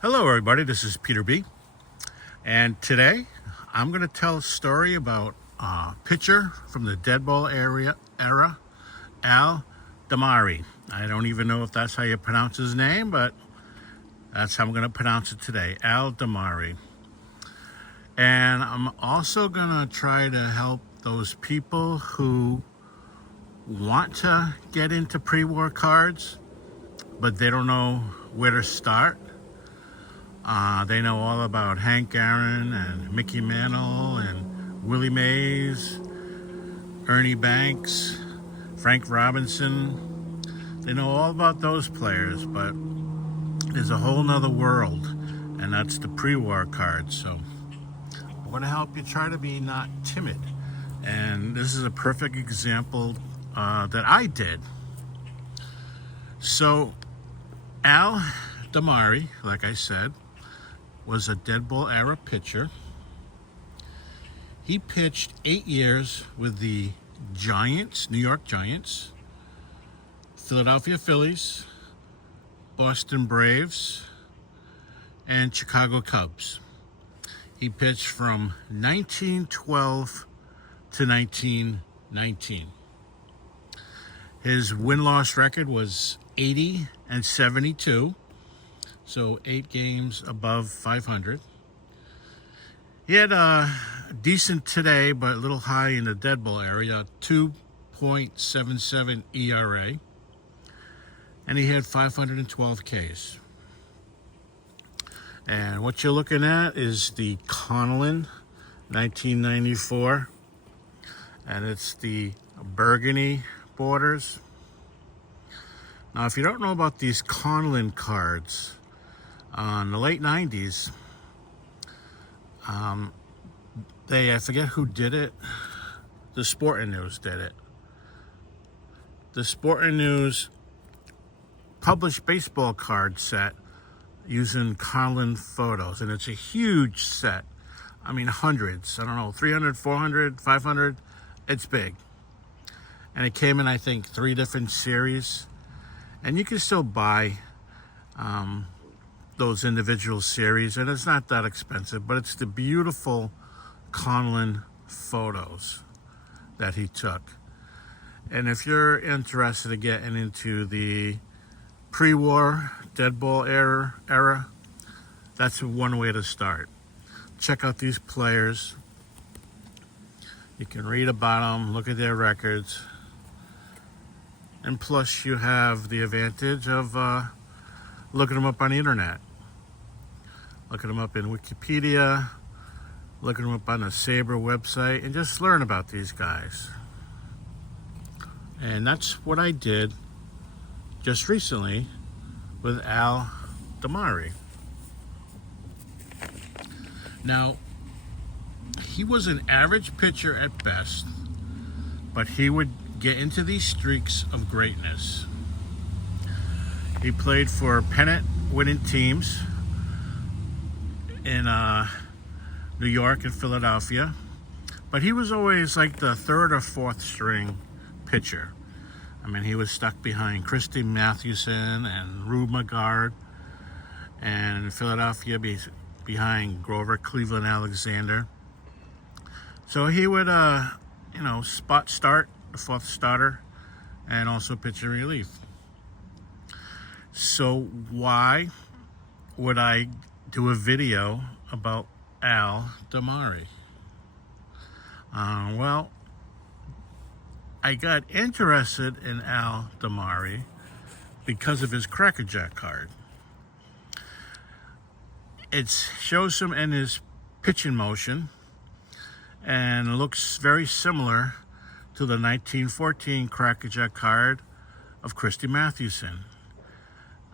Hello, everybody. This is Peter B. And today I'm going to tell a story about a pitcher from the dead ball era, Al Demaree. I don't even know if that's how you pronounce his name, but that's how I'm going to pronounce it today, Al Demaree. And I'm also going to try to help those people who want to get into pre-war cards, but they don't know where to start. They know all about Hank Aaron and Mickey Mantle and Willie Mays, Ernie Banks, Frank Robinson. They know all about those players, but there's a whole nother world, and that's the pre-war cards. So I'm going to help you try to be not timid. And this is a perfect example that I did. So Al Demaree, like I said, was a dead ball era pitcher. He pitched 8 years with the Giants, New York Giants, Philadelphia Phillies, Boston Braves, and Chicago Cubs. He pitched from 1912 to 1919. His win-loss record was 80-72. So 8 games above 500. He had a decent today, but a little high in the dead ball area, 2.77 ERA. And he had 512 Ks. And what you're looking at is the Conlon 1994. And it's the burgundy borders. Now, if you don't know about these Conlon cards, in the late 90s, I forget who did it. The Sporting News did it. The Sporting News published baseball card set using Conlon photos, and it's a huge set. I mean, hundreds. I don't know, 300, 400, 500. It's big. And it came in, I think, 3 different series. And you can still buy those individual series, and it's not that expensive, but it's the beautiful Conlon photos that he took. And if you're interested in getting into the pre-war dead ball era, that's one way to start. Check out these players. You can read about them, look at their records, and plus you have the advantage of looking them up on the internet. Looking them up in Wikipedia, looking them up on the Sabre website, and just learn about these guys. And that's what I did just recently with Al Demaree. Now, he was an average pitcher at best, but he would get into these streaks of greatness. He played for pennant-winning teams in New York and Philadelphia, but he was always like the 3rd or 4th string pitcher. I mean, he was stuck behind Christy Mathewson and Rube McGard, and in Philadelphia behind Grover Cleveland Alexander. So he would, spot start, the 4th starter, and also pitch in relief. So why would I do a video about Al Demaree? Well, I got interested in Al Demaree because of his Cracker Jack card. It shows him in his pitching motion and looks very similar to the 1914 Cracker Jack card of Christy Mathewson.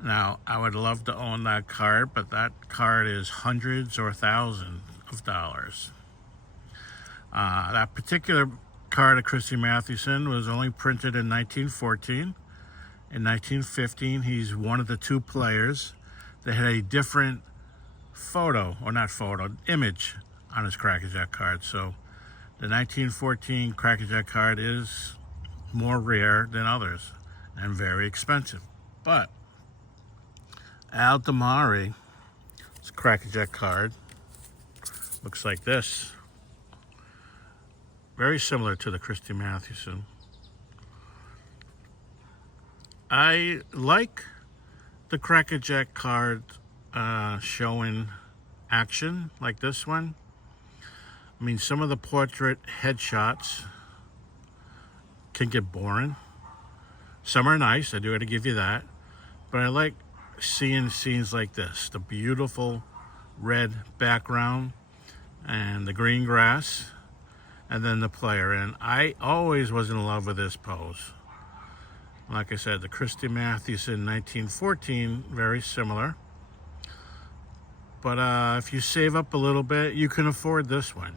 Now, I would love to own that card, but that card is hundreds or thousands of dollars. That particular card of Christy Mathewson was only printed in 1914. In 1915, he's one of the 2 players that had a different image on his Cracker Jack card. So the 1914 Cracker Jack card is more rare than others and very expensive. But Al Demaree crackerjack card. Looks like this. Very similar to the Christy Mathewson. I like the crackerjack card showing action like this one. I mean, some of the portrait headshots can get boring. Some are nice, I do got to give you that. But I like seeing scenes like this. The beautiful red background and the green grass and then the player. And I always was in love with this pose. Like I said, the Christy Mathewson 1914, very similar. But if you save up a little bit, you can afford this one.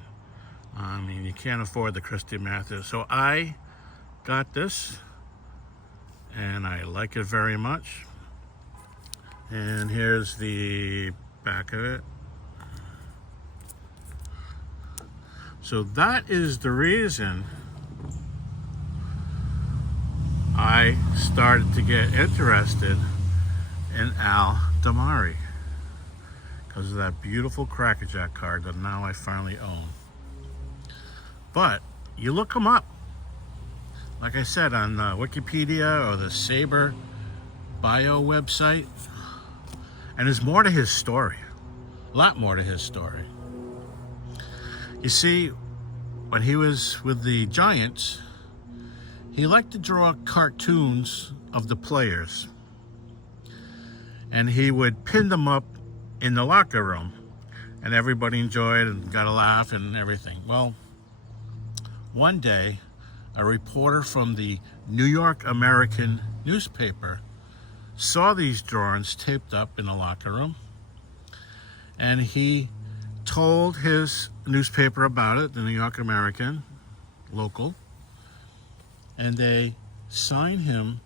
I mean, you can't afford the Christy Mathewson. So I got this, and I like it very much. And here's the back of it. So that is the reason I started to get interested in Al Demaree, because of that beautiful crackerjack card that now I finally own. But you look him up, like I said, on Wikipedia or the Saber bio website, and there's more to his story, a lot more to his story. You see, when he was with the Giants, he liked to draw cartoons of the players, and he would pin them up in the locker room, and everybody enjoyed and got a laugh and everything. Well, one day, a reporter from the New York American newspaper saw these drawings taped up in the locker room, and he told his newspaper about it, the New York American, local, and they signed him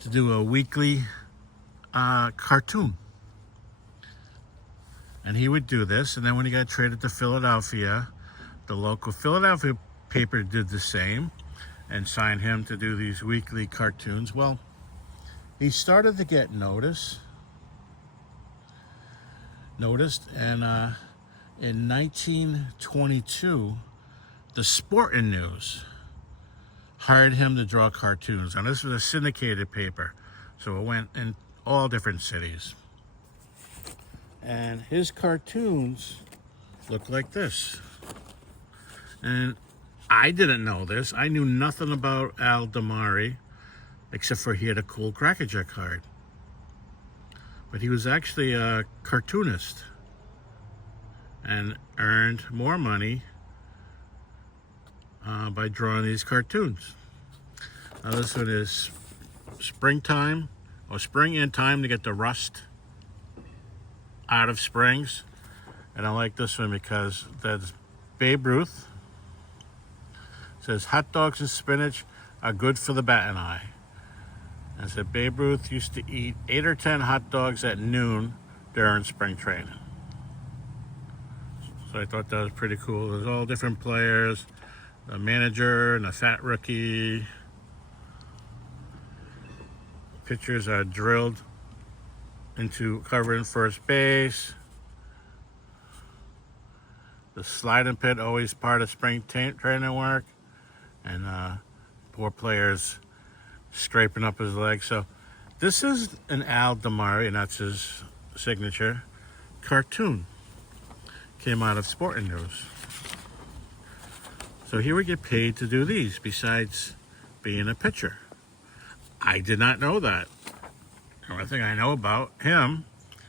to do a weekly cartoon. And he would do this, and then when he got traded to Philadelphia, the local Philadelphia paper did the same and signed him to do these weekly cartoons. Well, he started to get noticed, and in 1922, the Sporting News hired him to draw cartoons. And this was a syndicated paper, so it went in all different cities. And his cartoons look like this. And I didn't know this. I knew nothing about Al Demaree, except for he had a cool crackerjack card. But he was actually a cartoonist and earned more money by drawing these cartoons. Now this one is springtime, or spring in time to get the rust out of springs. And I like this one because that's Babe Ruth. It says, hot dogs and spinach are good for the batting eye. And it said Babe Ruth used to eat 8 or 10 hot dogs at noon during spring training. So I thought that was pretty cool. There's all different players, the manager and the fat rookie. Pitchers are drilled into covering first base. The sliding pit, always part of spring training work. And poor players scraping up his legs. So this is an Al Demaree, and that's his signature cartoon. Came out of Sporting News. So here we get paid to do these, besides being a pitcher. I did not know that. The only thing I know about him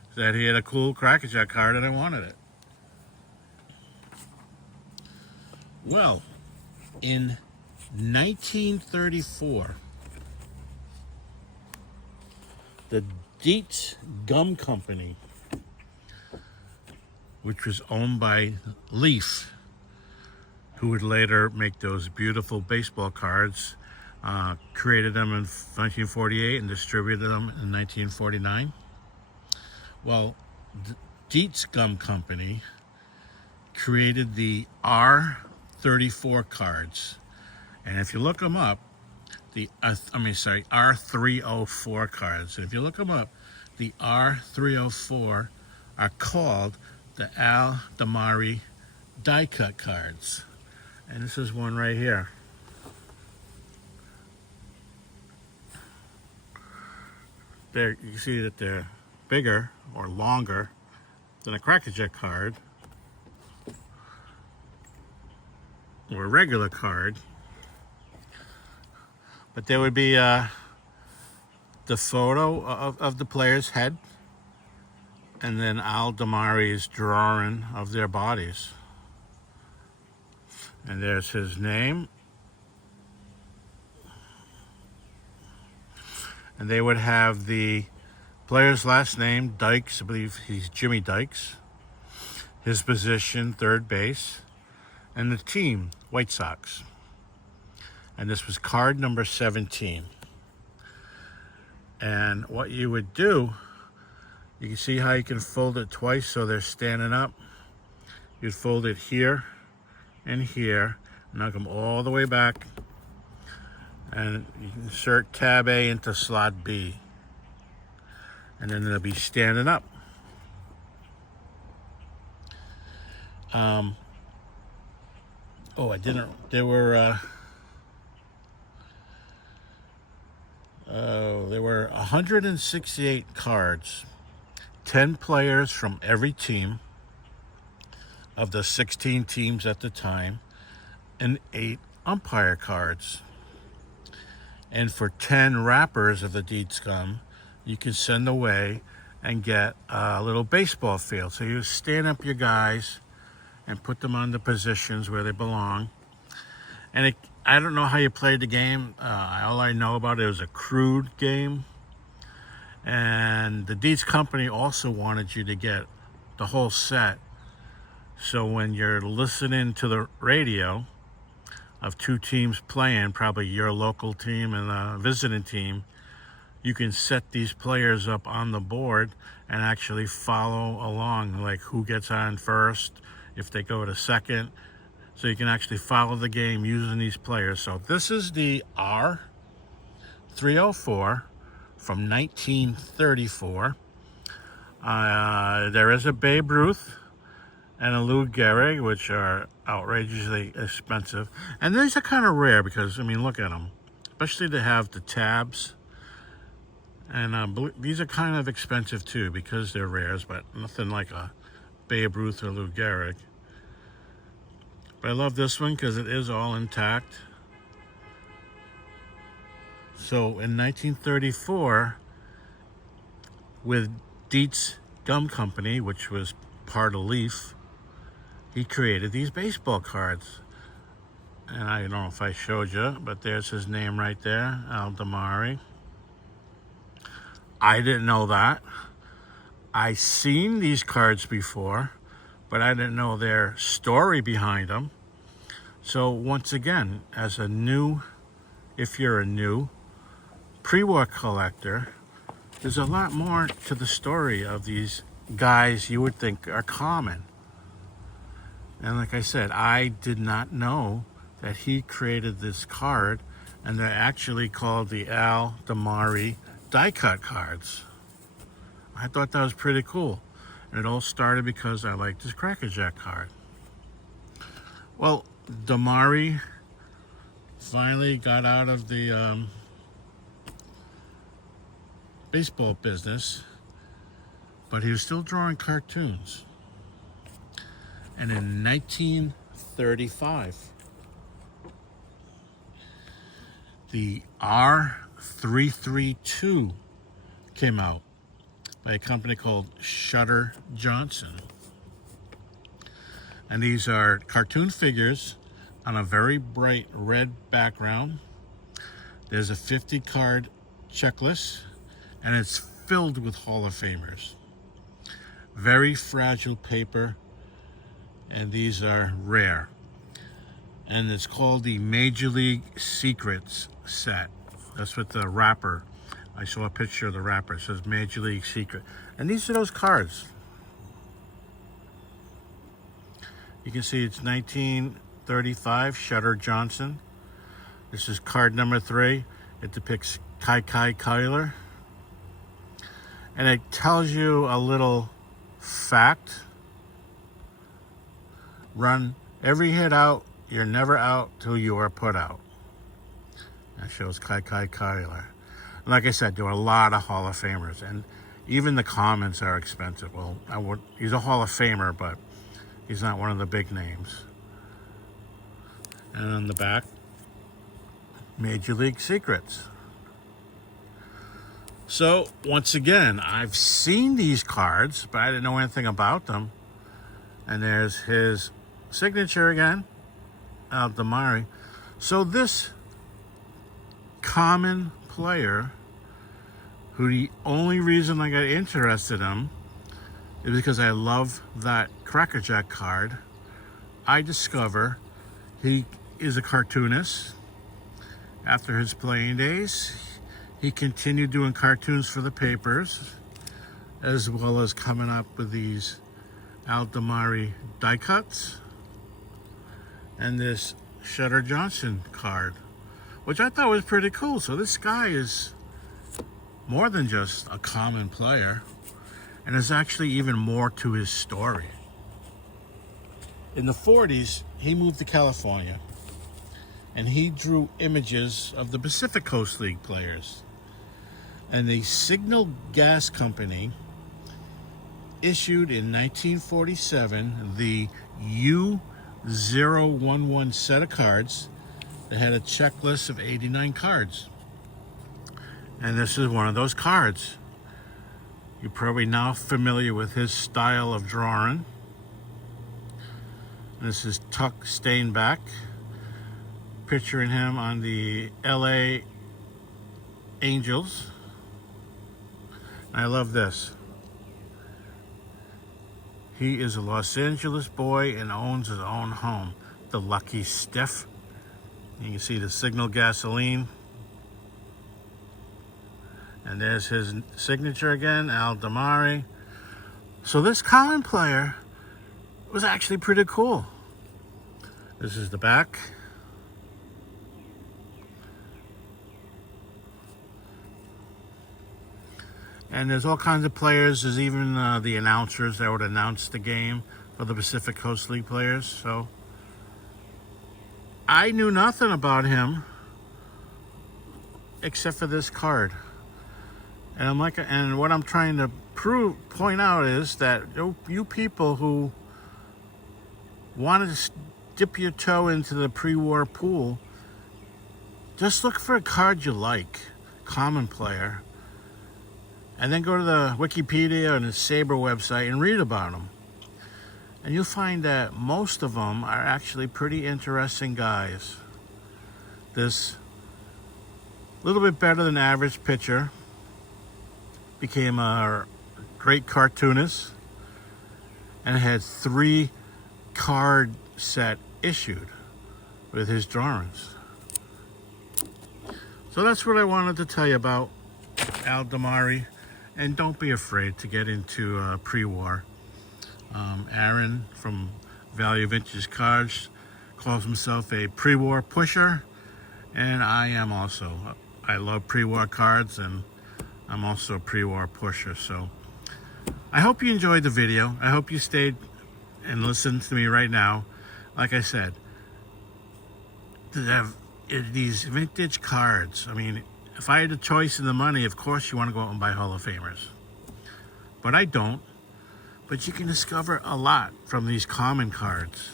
is that he had a cool crackerjack card and I wanted it. Well, in 1934, the Dietz Gum Company, which was owned by Leaf, who would later make those beautiful baseball cards, created them in 1948 and distributed them in 1949. Well, Dietz Gum Company created the R34 cards. And if you look them up, R304 cards. And if you look them up, the R304 are called the Al Demaree die cut cards. And this is one right here. There, you can see that they're bigger or longer than a Crackerjack card or a regular card. But there would be the photo of the player's head, and then Al Demaree's drawing of their bodies. And there's his name. And they would have the player's last name, Dykes. I believe he's Jimmy Dykes. His position, third base. And the team, White Sox. And this was card number 17. And what you would do, you can see how you can fold it twice so they're standing up. You'd fold it here and here, knock them all the way back, and you insert tab A into slot B. And then they'll be standing up. There were 168 cards, 10 players from every team of the 16 teams at the time, and 8 umpire cards. And for 10 wrappers of the deed scum, you can send away and get a little baseball field. So you stand up your guys and put them on the positions where they belong. And I don't know how you played the game. All I know about it was a crude game. And the Deeds Company also wanted you to get the whole set. So when you're listening to the radio of 2 teams playing, probably your local team and a visiting team, you can set these players up on the board and actually follow along, like who gets on first, if they go to second. So you can actually follow the game using these players. So this is the R304 from 1934. There is a Babe Ruth and a Lou Gehrig, which are outrageously expensive. And these are kind of rare because, I mean, look at them. Especially to have the tabs. And these are kind of expensive too because they're rares, but nothing like a Babe Ruth or Lou Gehrig. But I love this one because it is all intact. So in 1934, with Dietz Gum Company, which was part of Leaf, he created these baseball cards. And I don't know if I showed you, but there's his name right there, Al Demaree. I didn't know that. I seen these cards before, but I didn't know their story behind them. So once again, as a new, if you're a new pre-war collector, there's a lot more to the story of these guys you would think are common. And like I said, I did not know that he created this card, and they're actually called the Al Demaree die cut cards. I thought that was pretty cool. And it all started because I liked this Crackerjack card. Well, Demaree finally got out of the baseball business, but he was still drawing cartoons. And in 1935, the R332 came out by a company called Shutter Johnson. And these are cartoon figures on a very bright red background. There's a 50 card checklist, and it's filled with Hall of Famers. Very fragile paper, and these are rare. And it's called the Major League Secrets set. That's what the wrapper, I saw a picture of the wrapper. It says Major League Secret. And these are those cards. You can see it's 1935, Shutter Johnson. This is card number 3. It depicts Kai Kyler. And it tells you a little fact, run every hit out, you're never out till you are put out. That shows Kai Kyler. Like I said, there are a lot of Hall of Famers, and even the comments are expensive. Well, he's a Hall of Famer, but he's not one of the big names. And on the back, Major League Secrets. So, once again, I've seen these cards, but I didn't know anything about them. And there's his signature again, Demaree. So this common player, who the only reason I got interested in him is because I love that Cracker Jack card. I discover he is a cartoonist. After his playing days, he continued doing cartoons for the papers, as well as coming up with these Demaree die cuts and this Shutter Johnson card, which I thought was pretty cool. So this guy is more than just a common player, and there's actually even more to his story. In the 40s, he moved to California, and he drew images of the Pacific Coast League players. And the Signal Gas Company issued in 1947 the U011 set of cards that had a checklist of 89 cards. And this is one of those cards. You're probably now familiar with his style of drawing. This is Tuck Stainback, picturing him on the LA Angels. I love this. He is a Los Angeles boy and owns his own home, the Lucky Stiff. You can see the Signal Gasoline. And there's his signature again, Demaree. So this common player was actually pretty cool. This is the back. And there's all kinds of players. There's even the announcers that would announce the game for the Pacific Coast League players. So I knew nothing about him except for this card. And what I'm trying to point out is that you people who want to dip your toe into the pre-war pool, just look for a card you like, common player, and then go to the Wikipedia and the Sabre website and read about them. And you'll find that most of them are actually pretty interesting guys. This little bit better than average pitcher became a great cartoonist and had 3 card set issued with his drawings. So that's what I wanted to tell you about Demaree. And don't be afraid to get into pre-war. Aaron from Value Vintage Cards calls himself a pre-war pusher, and I am also. I love pre-war cards, and I'm also a pre-war pusher. So I hope you enjoyed the video. I hope you stayed and listened to me right now. Like I said, to have these vintage cards, I mean, if I had the choice and the money, of course you want to go out and buy Hall of Famers. But I don't. But you can discover a lot from these common cards.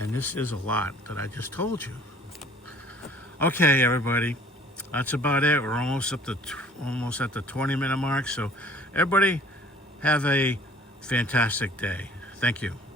And this is a lot that I just told you. Okay, everybody. That's about it. We're almost at the 20-minute mark. So everybody have a fantastic day. Thank you.